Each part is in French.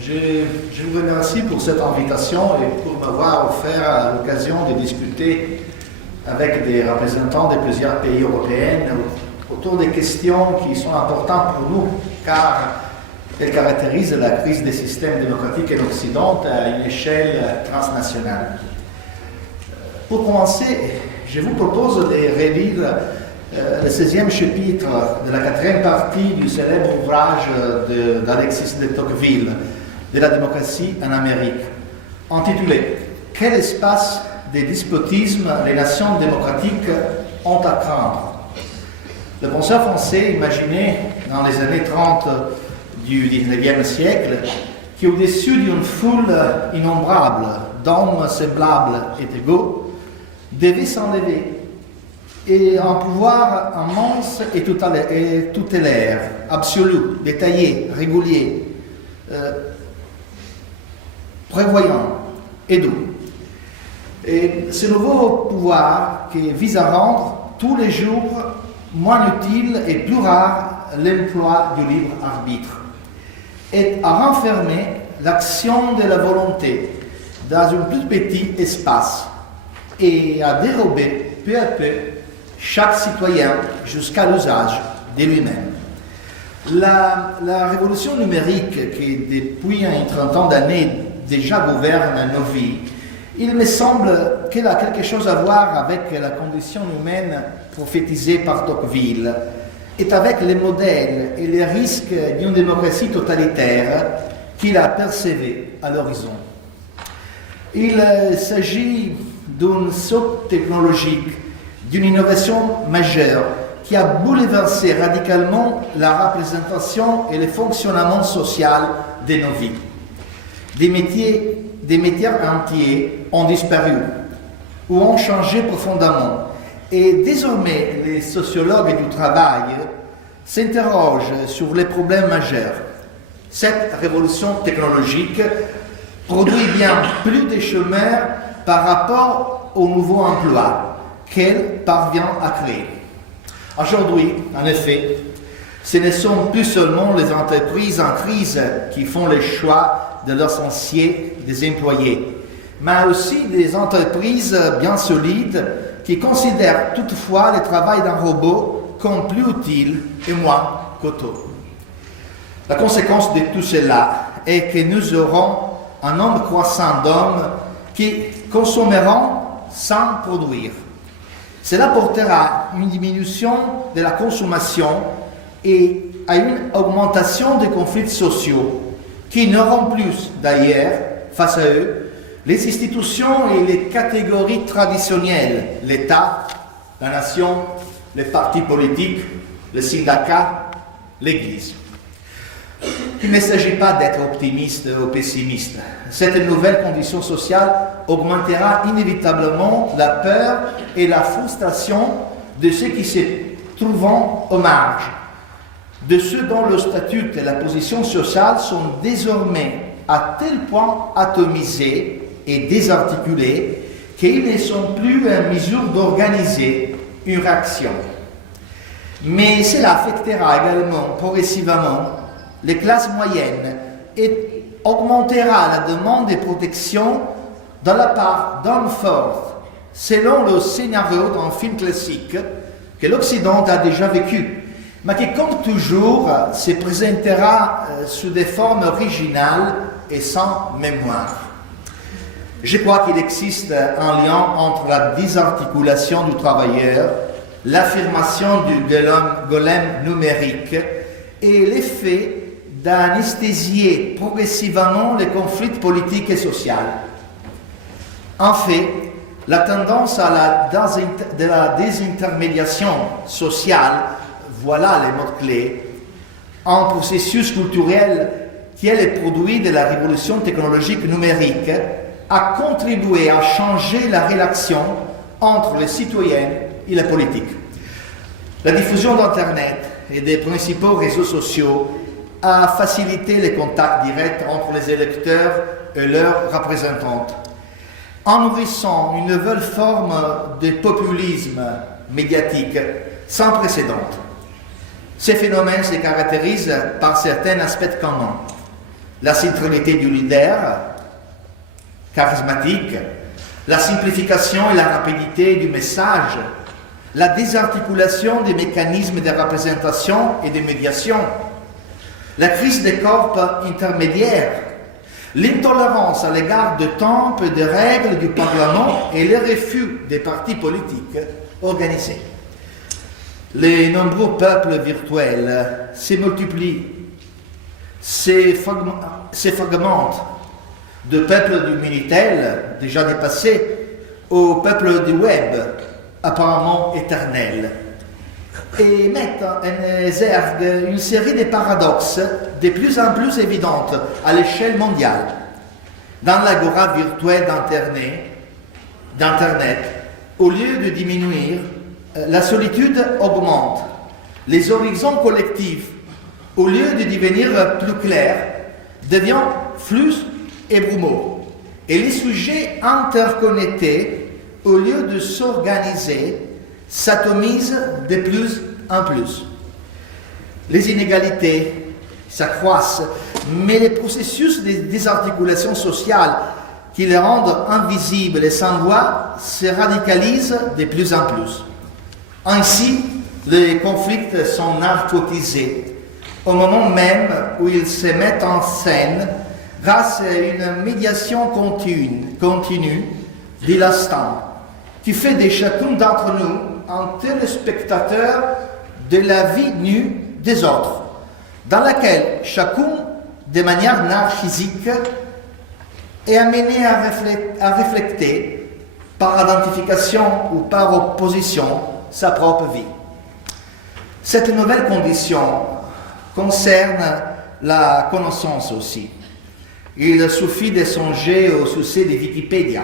Je vous remercie pour cette invitation et pour m'avoir offert l'occasion de discuter avec des représentants de plusieurs pays européens autour des questions qui sont importantes pour nous, car elles caractérisent la crise des systèmes démocratiques en Occident à une échelle transnationale. Pour commencer, je vous propose de relire le 16e chapitre de la 4e partie du célèbre ouvrage d'Alexis de Tocqueville, de la démocratie en Amérique, intitulé « Quel espace de despotisme les nations démocratiques ont à craindre ?» Le penseur français imaginait dans les années 30 du 19e siècle qu'au-dessus d'une foule innombrable d'hommes semblables et égaux devait s'enlever et un pouvoir immense et tutélaire, absolu, détaillé, régulier, prévoyant et doux. Et ce nouveau pouvoir qui vise à rendre tous les jours moins utile et plus rare l'emploi du libre arbitre et à renfermer l'action de la volonté dans un plus petit espace et à dérober peu à peu chaque citoyen jusqu'à l'usage de lui-même. La révolution numérique qui depuis une trentaine d'années déjà gouverne nos vies, il me semble qu'elle a quelque chose à voir avec la condition humaine prophétisée par Tocqueville et avec les modèles et les risques d'une démocratie totalitaire qu'il a percevés à l'horizon. Il s'agit d'un saut technologique, d'une innovation majeure qui a bouleversé radicalement la représentation et le fonctionnement social de nos vies. Des métiers entiers ont disparu ou ont changé profondément. Et désormais, les sociologues du travail s'interrogent sur les problèmes majeurs. Cette révolution technologique produit bien plus de chômeurs par rapport aux nouveaux emplois qu'elle parvient à créer. Aujourd'hui, en effet, ce ne sont plus seulement les entreprises en crise qui font le choix de licencier des employés, mais aussi des entreprises bien solides qui considèrent toutefois le travail d'un robot comme plus utile et moins coûteux. La conséquence de tout cela est que nous aurons un nombre croissant d'hommes qui consommeront sans produire. Cela portera une diminution de la consommation et à une augmentation des conflits sociaux qui n'auront plus d'ailleurs face à eux les institutions et les catégories traditionnelles, l'État, la nation, les partis politiques, les syndicats, l'Église. Il ne s'agit pas d'être optimiste ou pessimiste. Cette nouvelle condition sociale augmentera inévitablement la peur et la frustration de ceux qui se trouvent aux marges, de ceux dont le statut et la position sociale sont désormais à tel point atomisés et désarticulés qu'ils ne sont plus en mesure d'organiser une réaction. Mais cela affectera également progressivement les classes moyennes et augmentera la demande de protection de la part d'hommes forts, selon le scénario d'un film classique que l'Occident a déjà vécu, mais qui, comme toujours, se présentera sous des formes originales et sans mémoire. Je crois qu'il existe un lien entre la désarticulation du travailleur, l'affirmation du golem numérique et l'effet d'anesthésier progressivement les conflits politiques et sociaux. En fait, la tendance à la désintermédiation sociale, voilà les mots-clés, un processus culturel qui est le produit de la révolution technologique numérique, a contribué à changer la relation entre les citoyens et la politique. La diffusion d'Internet et des principaux réseaux sociaux a facilité les contacts directs entre les électeurs et leurs représentants, en nourrissant une nouvelle forme de populisme médiatique sans précédent. Ces phénomènes se caractérisent par certains aspects communs. la centralité du leader charismatique, la simplification et la rapidité du message, la désarticulation des mécanismes de représentation et de médiation, la crise des corps intermédiaires, l'intolérance à l'égard de temps et des règles du Parlement et le refus des partis politiques organisés. Les nombreux peuples virtuels se multiplient, se fragmentent de peuples du Minitel, déjà dépassés, au peuple du web, apparemment éternel, et mettent en exergue une série de paradoxes de plus en plus évidentes à l'échelle mondiale. Dans l'agora virtuelle d'Internet, au lieu de diminuer, la solitude augmente. Les horizons collectifs, au lieu de devenir plus clairs, deviennent flous et brumeux. Et les sujets interconnectés, au lieu de s'organiser, s'atomisent de plus en plus. Les inégalités s'accroissent, mais les processus de désarticulation sociale qui les rendent invisibles et sans voix se radicalisent de plus en plus. Ainsi, les conflits sont narcotisés au moment même où ils se mettent en scène grâce à une médiation continue de l'instant, qui fait de chacun d'entre nous un téléspectateur de la vie nue des autres, dans laquelle chacun, de manière narcissique, est amené à refléter, par identification ou par opposition, sa propre vie. Cette nouvelle condition concerne la connaissance aussi. Il suffit de songer au succès de Wikipédia,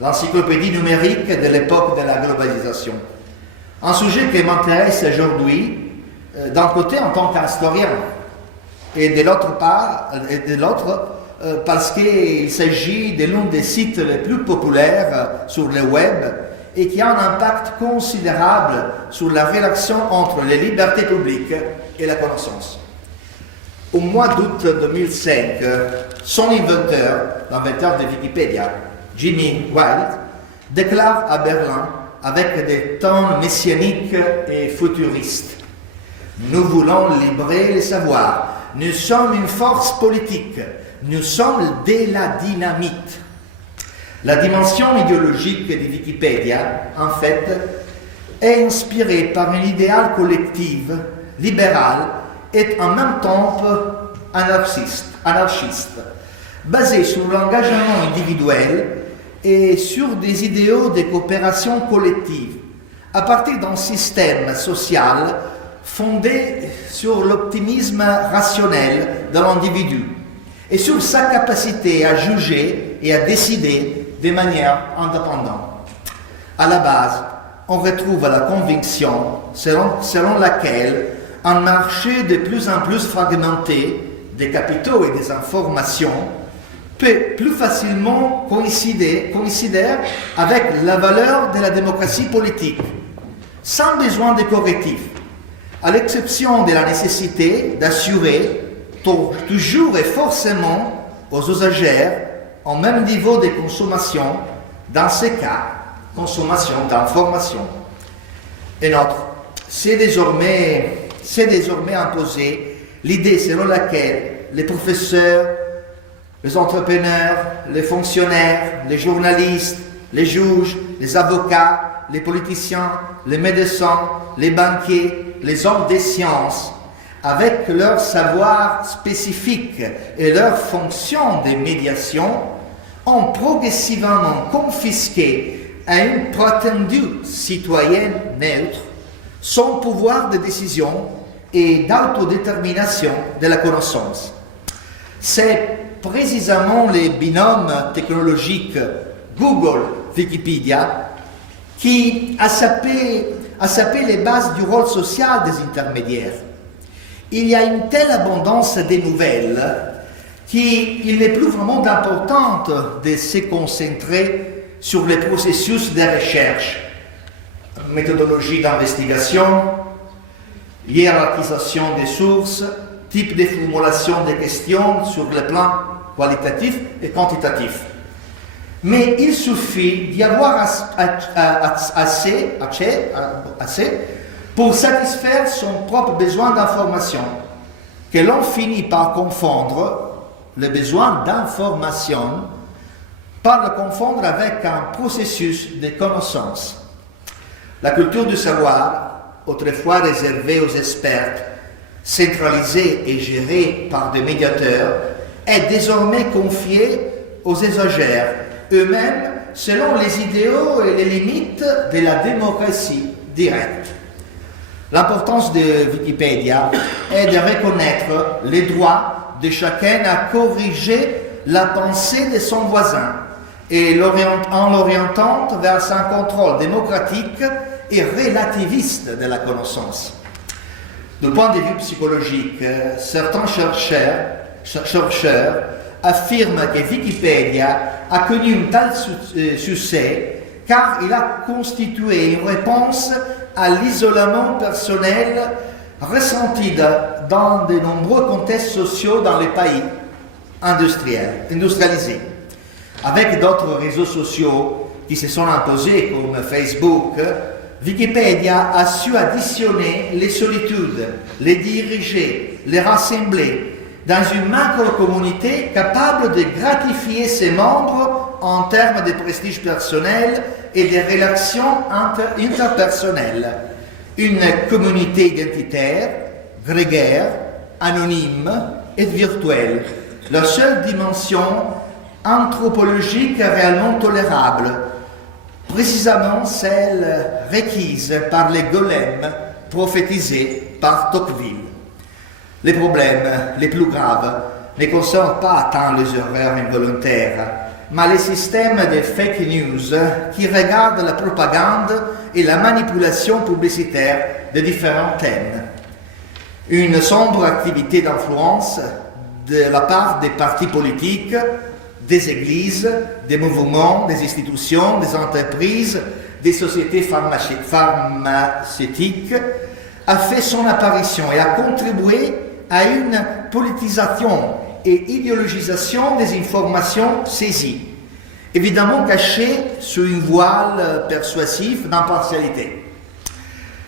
l'encyclopédie numérique de l'époque de la globalisation. Un sujet qui m'intéresse aujourd'hui, d'un côté en tant qu'historien, et de l'autre parce qu'il s'agit de l'un des sites les plus populaires sur le web et qui a un impact considérable sur la relation entre les libertés publiques et la connaissance. Au mois d'août 2005, son l'inventeur de Wikipédia, Jimmy Wales, déclare à Berlin avec des tons messianiques et futuristes: « Nous voulons libérer les savoirs. Nous sommes une force politique. Nous sommes de la dynamite. » La dimension idéologique de Wikipédia, en fait, est inspirée par un idéal collectif, libéral et en même temps anarchiste, basé sur l'engagement individuel et sur des idéaux de coopération collective, à partir d'un système social fondé sur l'optimisme rationnel de l'individu et sur sa capacité à juger et à décider de manière indépendante. À la base, on retrouve la conviction selon laquelle un marché de plus en plus fragmenté des capitaux et des informations peut plus facilement coïncider avec la valeur de la démocratie politique, sans besoin de correctifs, à l'exception de la nécessité d'assurer toujours et forcément aux usagers un même niveau de consommation, dans ce cas, consommation d'information. Et notre, c'est désormais imposé l'idée selon laquelle les professeurs, les entrepreneurs, les fonctionnaires, les journalistes, les juges, les avocats, les politiciens, les médecins, les banquiers, les hommes des sciences, avec leur savoir spécifique et leur fonction de médiation, ont progressivement confisqué à une prétendue citoyenne neutre son pouvoir de décision et d'autodétermination de la connaissance. C'est précisément les binômes technologiques Google, Wikipédia, qui a sapé les bases du rôle social des intermédiaires. Il y a une telle abondance des nouvelles qu'il n'est plus vraiment d'importance de se concentrer sur les processus de recherche, méthodologie d'investigation, hiérarchisation des sources, type de formulation des questions sur le plan qualitatif et quantitatif. Mais il suffit d'y avoir assez pour satisfaire son propre besoin d'information, que l'on finit par confondre le besoin d'information, par le confondre avec un processus de connaissance. La culture du savoir, autrefois réservée aux experts, centralisée et gérée par des médiateurs, est désormais confiée aux exagères, eux-mêmes selon les idéaux et les limites de la démocratie directe. L'importance de Wikipédia est de reconnaître les droits de chacun à corriger la pensée de son voisin et en l'orientant vers un contrôle démocratique et relativiste de la connaissance. Du point de vue psychologique, certains chercheurs affirment que Wikipédia a connu un tel succès car il a constitué une réponse à l'isolement personnel ressenti dans de nombreux contextes sociaux dans les pays industrialisés. Avec d'autres réseaux sociaux qui se sont imposés comme Facebook, Wikipédia a su additionner les solitudes, les diriger, les rassembler dans une macro-communauté capable de gratifier ses membres en termes de prestige personnel et de relations interpersonnelles. Une communauté identitaire, grégaire, anonyme et virtuelle. La seule dimension anthropologique réellement tolérable, précisément celle requise par les golems prophétisés par Tocqueville. Les problèmes les plus graves ne concernent pas tant les erreurs involontaires, mais les systèmes de fake news qui regardent la propagande et la manipulation publicitaire de différents thèmes. Une sombre activité d'influence de la part des partis politiques, des églises, des mouvements, des institutions, des entreprises, des sociétés pharmaceutiques a fait son apparition et a contribué à une politisation et idéologisation des informations saisies, évidemment cachées sous une voile persuasive d'impartialité.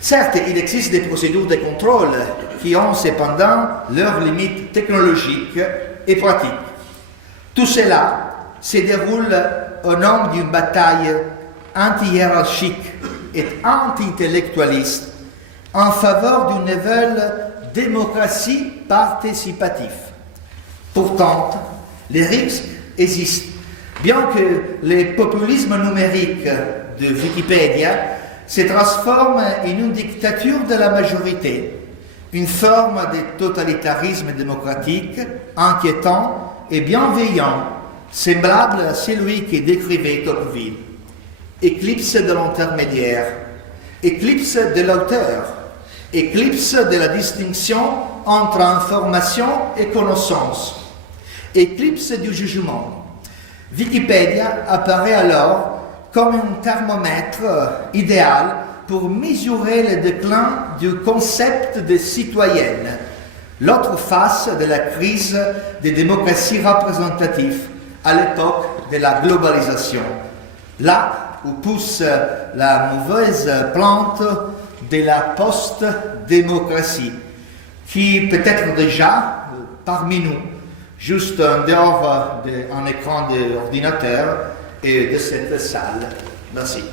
Certes, il existe des procédures de contrôle qui ont cependant leurs limites technologiques et pratiques. Tout cela se déroule au nom d'une bataille anti-hiérarchique et anti-intellectualiste en faveur d'une nouvelle démocratie participative. Pourtant, les risques existent. Bien que le populisme numérique de Wikipédia se transforme en une dictature de la majorité, une forme de totalitarisme démocratique inquiétant et bienveillant, semblable à celui que décrivait Tocqueville. Éclipse de l'intermédiaire, éclipse de l'auteur, éclipse de la distinction entre information et connaissance, éclipse du jugement. Wikipédia apparaît alors comme un thermomètre idéal pour mesurer le déclin du concept de citoyenne, l'autre face de la crise des démocraties représentatives à l'époque de la globalisation, là où pousse la mauvaise plante de la post-démocratie, qui peut être déjà parmi nous, juste en dehors d'un écran d'ordinateur et de cette salle. Merci.